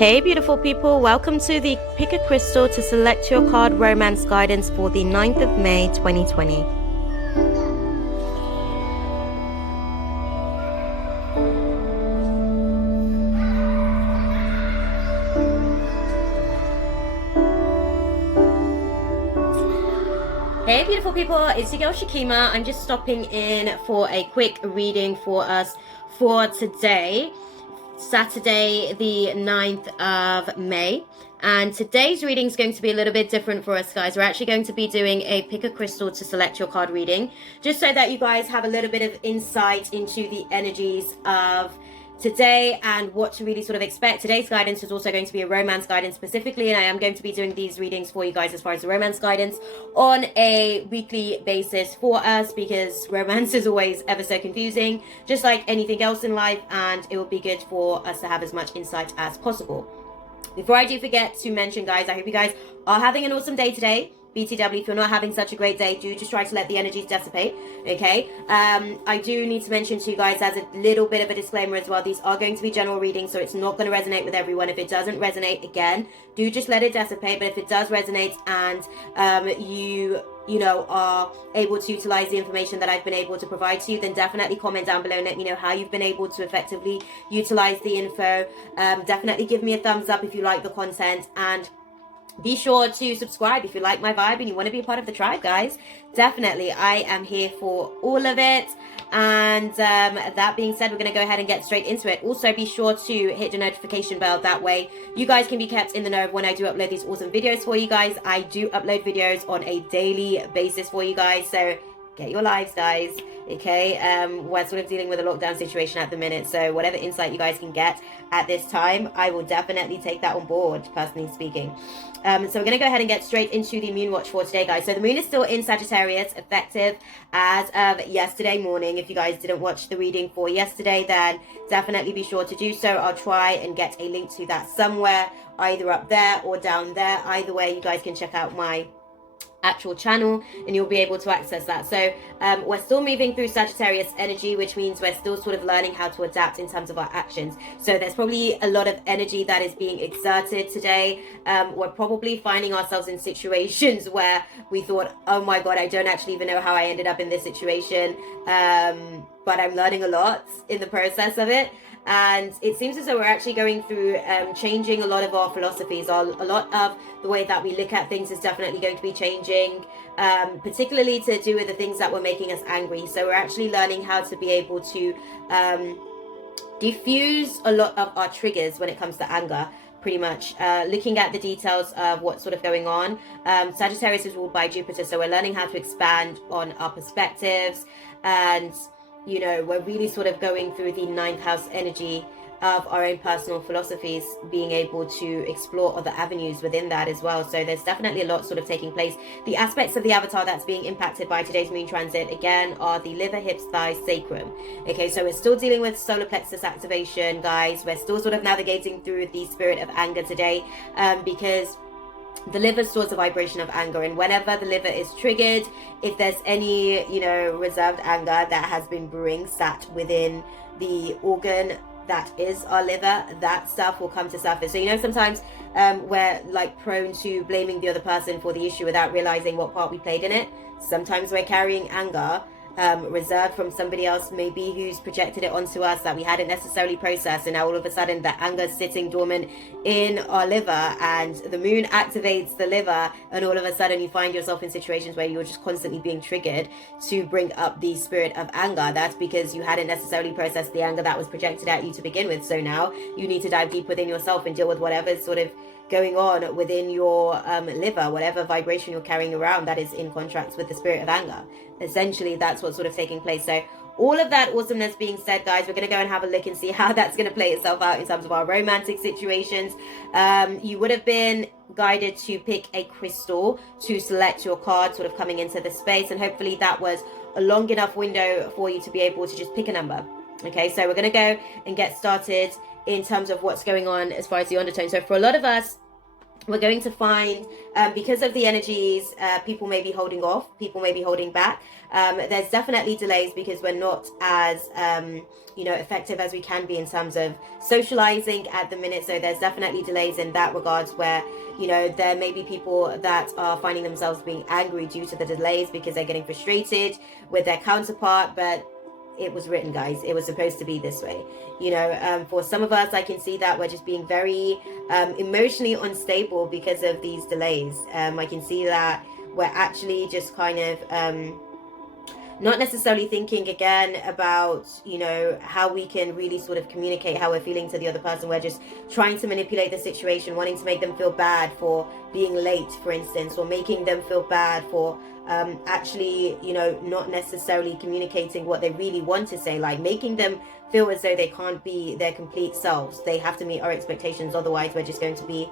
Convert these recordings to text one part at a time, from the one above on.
Hey beautiful people, welcome to the Pick a Crystal to select your card romance guidance for the 9th of May 2020. Hey beautiful people, it's your girl Shakima. I'm just stopping in for a quick reading for us for today, Saturday the 9th of May. And today's reading is going to be a little bit different for us, guys. We're actually going to be doing a pick a crystal to select your card reading, just so that you guys have a little bit of insight into the energies of today and what to really sort of expect. Today's guidance is also going to be a romance guidance specifically, and I am going to be doing these readings for you guys as far as the romance guidance on a weekly basis for us, because romance is always ever so confusing, just like anything else in life, and it will be good for us to have as much insight as possible. Before I do forget to mention, guys, I hope you guys are having an awesome day today. BTW, if you're not having such a great day, do just try to let the energies dissipate, okay? I do need to mention to you guys, as a little bit of a disclaimer as well, these are going to be general readings, so it's not going to resonate with everyone. If it doesn't resonate, again, do just let it dissipate. But if it does resonate and you know, are able to utilize the information that I've been able to provide to you, then definitely comment down below and let me know how you've been able to effectively utilize the info. Definitely give me a thumbs up if you like the content, and be sure to subscribe if you like my vibe and you want to be a part of the tribe, guys. Definitely, I am here for all of it. And that being said, we're going to go ahead and get straight into it. Also, be sure to hit the notification bell. That way, you guys can be kept in the know of when I do upload these awesome videos for you guys. I do upload videos on a daily basis for you guys, so get your lives, guys. Okay, we're sort of dealing with a lockdown situation at the minute, so whatever insight you guys can get at this time, I will definitely take that on board, personally speaking. So we're going to go ahead and get straight into the moon watch for today, guys. So the moon is still in Sagittarius, effective as of yesterday morning. If you guys didn't watch the reading for yesterday, then definitely be sure to do so. I'll try and get a link to that somewhere, either up there or down there. Either way, you guys can check out my actual channel and you'll be able to access that. So we're still moving through Sagittarius energy, which means we're still sort of learning how to adapt in terms of our actions. So there's probably a lot of energy that is being exerted today. We're probably finding ourselves in situations where we thought, oh my god, I don't actually even know how I ended up in this situation, but I'm learning a lot in the process of it. And it seems as though we're actually going through changing a lot of our philosophies. A lot of the way that we look at things is definitely going to be changing, particularly to do with the things that were making us angry. So we're actually learning how to be able to diffuse a lot of our triggers when it comes to anger. Pretty much looking at the details of what's sort of going on. Sagittarius is ruled by Jupiter, so we're learning how to expand on our perspectives, and you know, we're really sort of going through the 9th house energy of our own personal philosophies, being able to explore other avenues within that as well. So there's definitely a lot sort of taking place. The aspects of the avatar that's being impacted by today's moon transit, again, are the liver, hips, thighs, sacrum. Okay, so we're still dealing with solar plexus activation, guys. We're still sort of navigating through the spirit of anger today, because the liver stores a vibration of anger, and whenever the liver is triggered, if there's any, you know, reserved anger that has been brewing, sat within the organ that is our liver, that stuff will come to surface. So, you know, sometimes we're like prone to blaming the other person for the issue without realizing what part we played in it. Sometimes we're carrying anger reserved from somebody else, maybe who's projected it onto us, that we hadn't necessarily processed, and now all of a sudden the anger is sitting dormant in our liver, and the moon activates the liver, and all of a sudden you find yourself in situations where you're just constantly being triggered to bring up the spirit of anger. That's because you hadn't necessarily processed the anger that was projected at you to begin with. So now you need to dive deep within yourself and deal with whatever's sort of going on within your liver, whatever vibration you're carrying around that is in contrast with the spirit of anger. Essentially, that's what's sort of taking place. So all of that awesomeness being said, guys, we're going to go and have a look and see how that's going to play itself out in terms of our romantic situations. You would have been guided to pick a crystal to select your card, sort of coming into the space, and hopefully that was a long enough window for you to be able to just pick a number. Okay, so we're going to go and get started in terms of what's going on as far as the undertone. So for a lot of us, we're going to find, because of the energies, people may be holding off, people may be holding back. There's definitely delays because we're not as effective as we can be in terms of socializing at the minute. So there's definitely delays in that regards, where there may be people that are finding themselves being angry due to the delays because they're getting frustrated with their counterpart. But it was written, guys. It was supposed to be this way. For some of us, I can see that we're just being very emotionally unstable because of these delays. I can see that we're actually just kind of not necessarily thinking again about how we can really sort of communicate how we're feeling to the other person. We're just trying to manipulate the situation, wanting to make them feel bad for being late, for instance, or making them feel bad for actually not necessarily communicating what they really want to say, like making them feel as though they can't be their complete selves. They have to meet our expectations, otherwise we're just going to be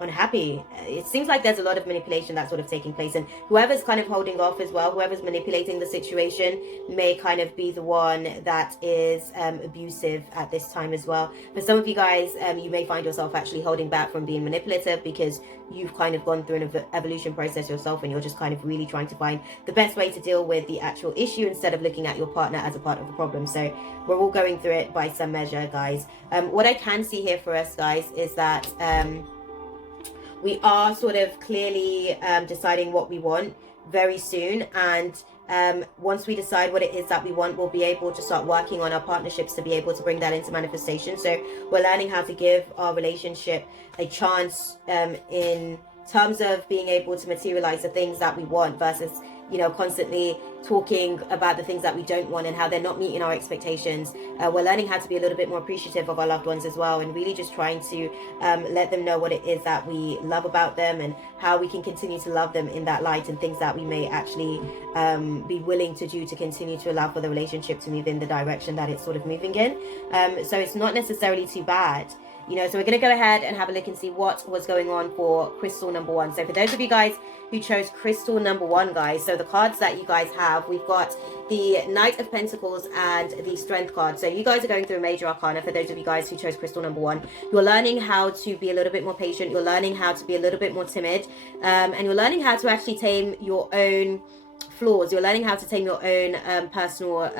unhappy. It seems like there's a lot of manipulation that's sort of taking place, and whoever's kind of holding off as well, whoever's manipulating the situation, may kind of be the one that is abusive at this time as well. For some of you guys, you may find yourself actually holding back from being manipulative because you've kind of gone through an evolution process yourself, and you're just kind of really trying to find the best way to deal with the actual issue instead of looking at your partner as a part of the problem. So we're all going through it by some measure, guys. What I can see here for us, guys, is that we are sort of clearly deciding what we want very soon, and once we decide what it is that we want, we'll be able to start working on our partnerships to be able to bring that into manifestation. So we're learning how to give our relationship a chance in terms of being able to materialize the things that we want, versus constantly talking about the things that we don't want and how they're not meeting our expectations. We're learning how to be a little bit more appreciative of our loved ones as well, and really just trying to let them know what it is that we love about them and how we can continue to love them in that light, and things that we may actually be willing to do to continue to allow for the relationship to move in the direction that it's sort of moving in. So it's not necessarily too bad. So we're going to go ahead and have a look and see what was going on for crystal number one. So for those of you guys who chose crystal number one, guys, so the cards that you guys have, we've got the Knight of Pentacles and the Strength card. So you guys are going through a major arcana. For those of you guys who chose crystal number one, you're learning how to be a little bit more patient. You're learning how to be a little bit more timid, and you're learning how to actually tame your own flaws. You're learning how to tame your own personal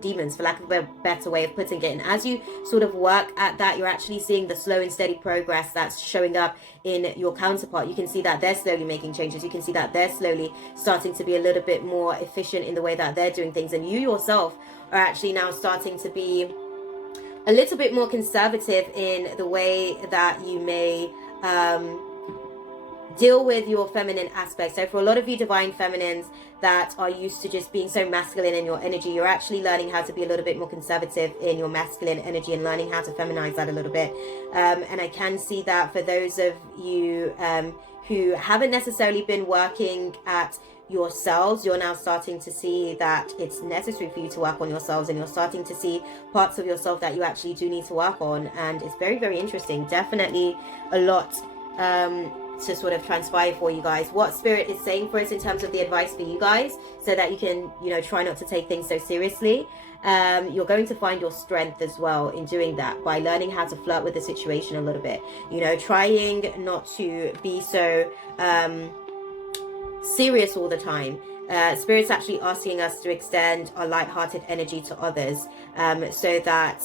demons, for lack of a better way of putting it. And as you sort of work at that, you're actually seeing the slow and steady progress that's showing up in your counterpart. You can see that they're slowly making changes. You can see that they're slowly starting to be a little bit more efficient in the way that they're doing things, and you yourself are actually now starting to be a little bit more conservative in the way that you may deal with your feminine aspect. So for a lot of you divine feminines that are used to just being so masculine in your energy, you're actually learning how to be a little bit more conservative in your masculine energy and learning how to feminize that a little bit. And I can see that for those of you who haven't necessarily been working at yourselves, you're now starting to see that it's necessary for you to work on yourselves, and you're starting to see parts of yourself that you actually do need to work on. And it's very, very interesting. Definitely a lot to sort of transpire for you guys. What Spirit is saying for us in terms of the advice for you guys, so that you can try not to take things so seriously. You're going to find your strength as well in doing that, by learning how to flirt with the situation a little bit, trying not to be so serious all the time. Spirit's actually asking us to extend our light-hearted energy to others, so that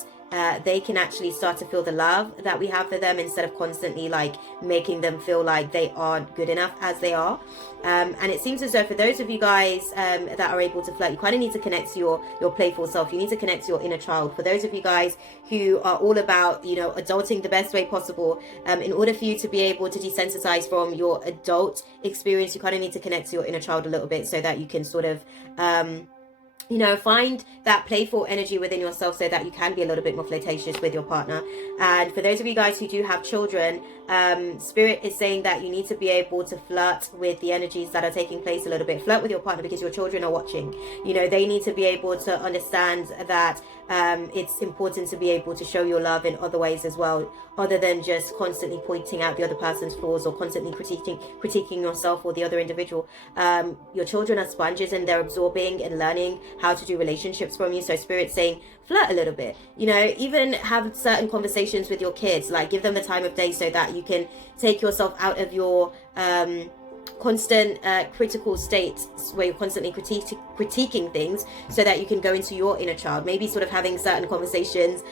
they can actually start to feel the love that we have for them, instead of constantly like making them feel like they aren't good enough as they are. And it seems as though for those of you guys that are able to flirt, you kind of need to connect to your playful self. You need to connect to your inner child. For those of you guys who are all about adulting the best way possible, in order for you to be able to desensitize from your adult experience, you kind of need to connect to your inner child a little bit, so that you can sort of find that playful energy within yourself, so that you can be a little bit more flirtatious with your partner. And for those of you guys who do have children, Spirit is saying that you need to be able to flirt with the energies that are taking place a little bit. Flirt with your partner, because your children are watching. They need to be able to understand that it's important to be able to show your love in other ways as well, other than just constantly pointing out the other person's flaws, or constantly critiquing yourself or the other individual. Your children are sponges, and they're absorbing and learning how to do relationships from you. So Spirit's saying flirt a little bit, you know, even have certain conversations with your kids, like give them the time of day so that you can take yourself out of your constant critical state where you're constantly critiquing things, so that you can go into your inner child. Maybe sort of having certain conversations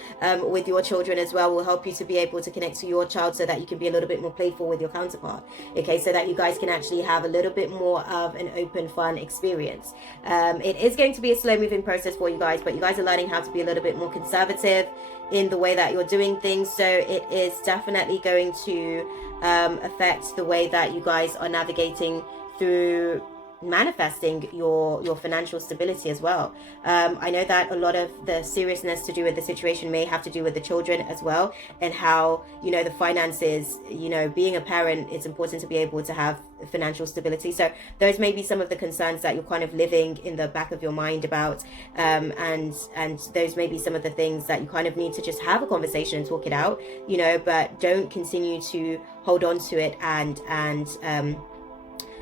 with your children as well will help you to be able to connect to your child, so that you can be a little bit more playful with your counterpart, okay, so that you guys can actually have a little bit more of an open, fun experience. It is going to be a slow moving process for you guys, but you guys are learning how to be a little bit more conservative in the way that you're doing things, so it is definitely going to affect the way that you guys are navigating through manifesting your financial stability as well. I know that a lot of the seriousness to do with the situation may have to do with the children as well, and how, you know, the finances, you know, being a parent, it's important to be able to have financial stability. So those may be some of the concerns that you're kind of living in the back of your mind about, and those may be some of the things that you kind of need to just have a conversation and talk it out, you know, but don't continue to hold on to it and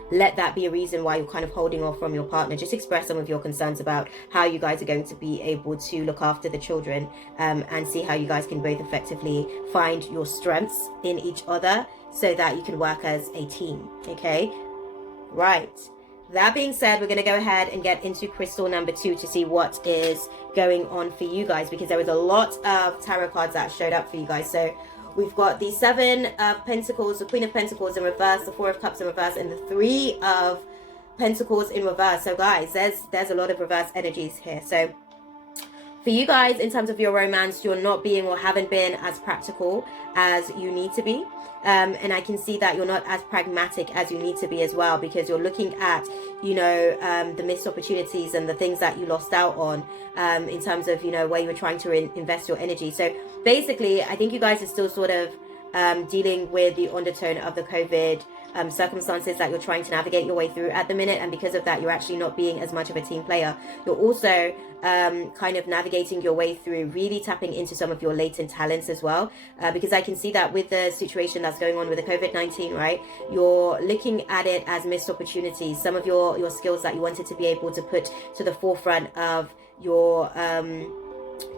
let that be a reason why you're kind of holding off from your partner. Just express some of your concerns about how you guys are going to be able to look after the children, and see how you guys can both effectively find your strengths in each other, so that you can work as a team, okay? Right. That being said, we're going to go ahead and get into crystal number 2 to see what is going on for you guys, because there was a lot of tarot cards that showed up for you guys. So we've got the 7 of Pentacles, the Queen of Pentacles in reverse, the 4 of Cups in reverse, and the 3 of Pentacles in reverse. So guys, there's a lot of reverse energies here. So for you guys, in terms of your romance, you're not being or haven't been as practical as you need to be. And I can see that you're not as pragmatic as you need to be as well, because you're looking at, you know, the missed opportunities and the things that you lost out on, in terms of, you know, where you were trying to invest your energy. So basically, I think you guys are still sort of dealing with the undertone of the COVID circumstances that you're trying to navigate your way through at the minute, and because of that, you're actually not being as much of a team player. You're also kind of navigating your way through, really tapping into some of your latent talents as well, because I can see that with the situation that's going on with the COVID-19, right, you're looking at it as missed opportunities. Some of your skills that you wanted to be able to put to the forefront of your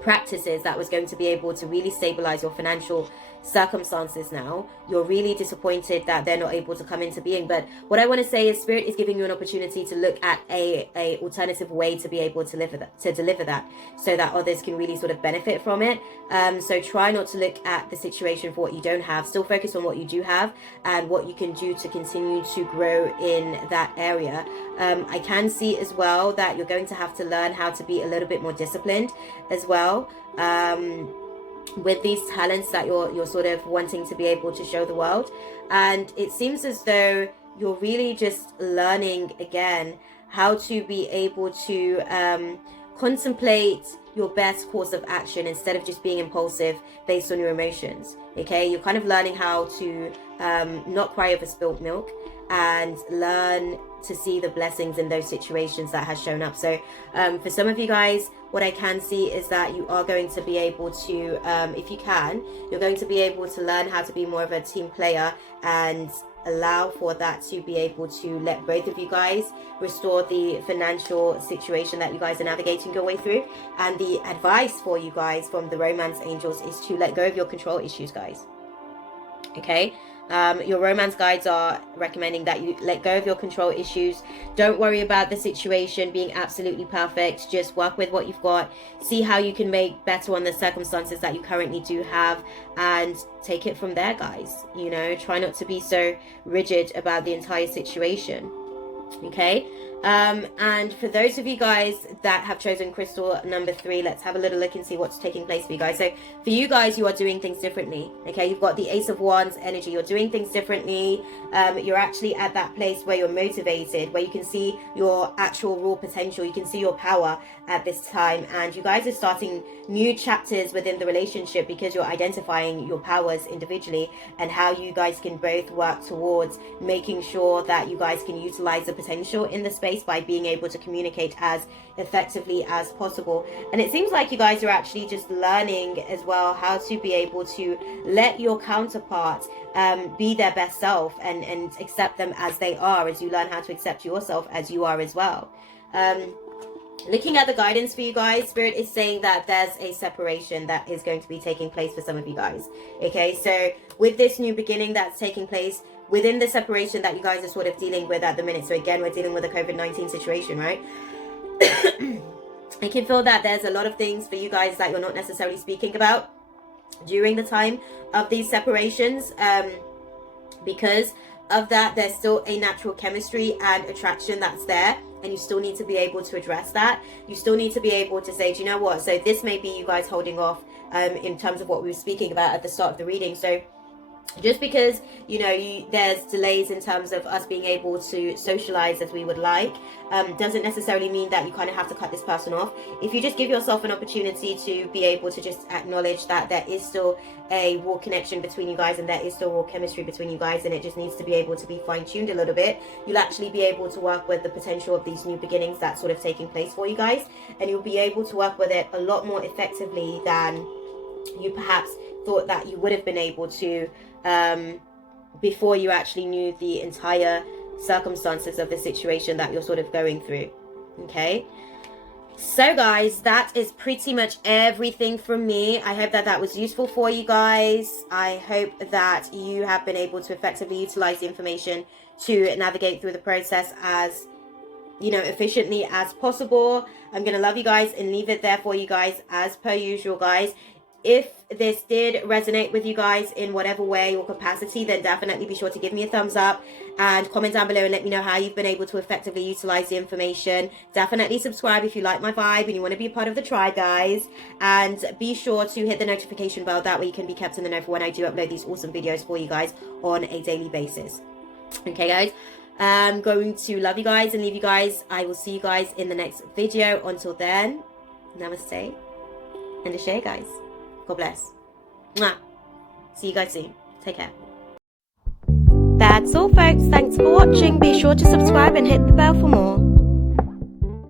practices that was going to be able to really stabilize your financial circumstances, now you're really disappointed that they're not able to come into being. But what I want to say is Spirit is giving you an opportunity to look at a alternative way to be able to deliver that so that others can really sort of benefit from it. So try not to look at the situation for what you don't have. Still focus on what you do have and what you can do to continue to grow in that area. I can see as well that you're going to have to learn how to be a little bit more disciplined as well, with these talents that you're sort of wanting to be able to show the world. And it seems as though you're really just learning again how to be able to contemplate your best course of action instead of just being impulsive based on your emotions. Okay, you're kind of learning how to not cry over spilt milk, and learn to see the blessings in those situations that has shown up. So for some of you guys, what I can see is that you are going to be able to, if you can, you're going to be able to learn how to be more of a team player and allow for that to be able to let both of you guys restore the financial situation that you guys are navigating your way through. And the advice for you guys from the romance angels is to let go of your control issues, guys. Okay, your romance guides are recommending that you let go of your control issues. Don't worry about the situation being absolutely perfect. Just work with what you've got, see how you can make better on the circumstances that you currently do have, and take it from there, guys. You know, try not to be so rigid about the entire situation. Okay, and for those of you guys that have chosen crystal number 3, let's have a little look and see what's taking place for you guys. So for you guys, you are doing things differently. Okay, you've got the Ace of Wands energy. You're doing things differently. You're actually at that place where you're motivated, where you can see your actual raw potential, you can see your power at this time, and you guys are starting new chapters within the relationship because you're identifying your powers individually and how you guys can both work towards making sure that you guys can utilize the potential in the space by being able to communicate as effectively as possible. And it seems like you guys are actually just learning as well how to be able to let your counterpart be their best self and accept them as they are, as you learn how to accept yourself as you are as well. looking at the guidance for you guys, Spirit is saying that there's a separation that is going to be taking place for some of you guys. Okay, so with this new beginning that's taking place, within the separation that you guys are sort of dealing with at the minute, so again, we're dealing with a COVID-19 situation, right? I can feel that there's a lot of things for you guys that you're not necessarily speaking about during the time of these separations. Because of that, there's still a natural chemistry and attraction that's there, and you still need to be able to address that. You still need to be able to say, do you know what? So this may be you guys holding off in terms of what we were speaking about at the start of the reading. So just because, you know, there's delays in terms of us being able to socialize as we would like, doesn't necessarily mean that you kind of have to cut this person off. If you just give yourself an opportunity to be able to just acknowledge that there is still a raw connection between you guys, and there is still raw chemistry between you guys, and it just needs to be able to be fine-tuned a little bit, you'll actually be able to work with the potential of these new beginnings that's sort of taking place for you guys, and you'll be able to work with it a lot more effectively than you perhaps thought that you would have been able to before you actually knew the entire circumstances of the situation that you're sort of going through. Okay, so guys, that is pretty much everything from me. I hope that that was useful for you guys. I hope that you have been able to effectively utilize the information to navigate through the process as, you know, efficiently as possible. I'm gonna love you guys and leave it there for you guys as per usual, guys. If this did resonate with you guys in whatever way or capacity, then definitely be sure to give me a thumbs up and comment down below and let me know how you've been able to effectively utilize the information. Definitely subscribe if you like my vibe and you want to be a part of the tribe, guys. And be sure to hit the notification bell. That way you can be kept in the know for when I do upload these awesome videos for you guys on a daily basis. Okay, guys. I'm going to love you guys and leave you guys. I will see you guys in the next video. Until then, namaste and ashe, guys. God bless. Mwah. See you guys soon. Take care. That's all, folks. Thanks for watching. Be sure to subscribe and hit the bell for more.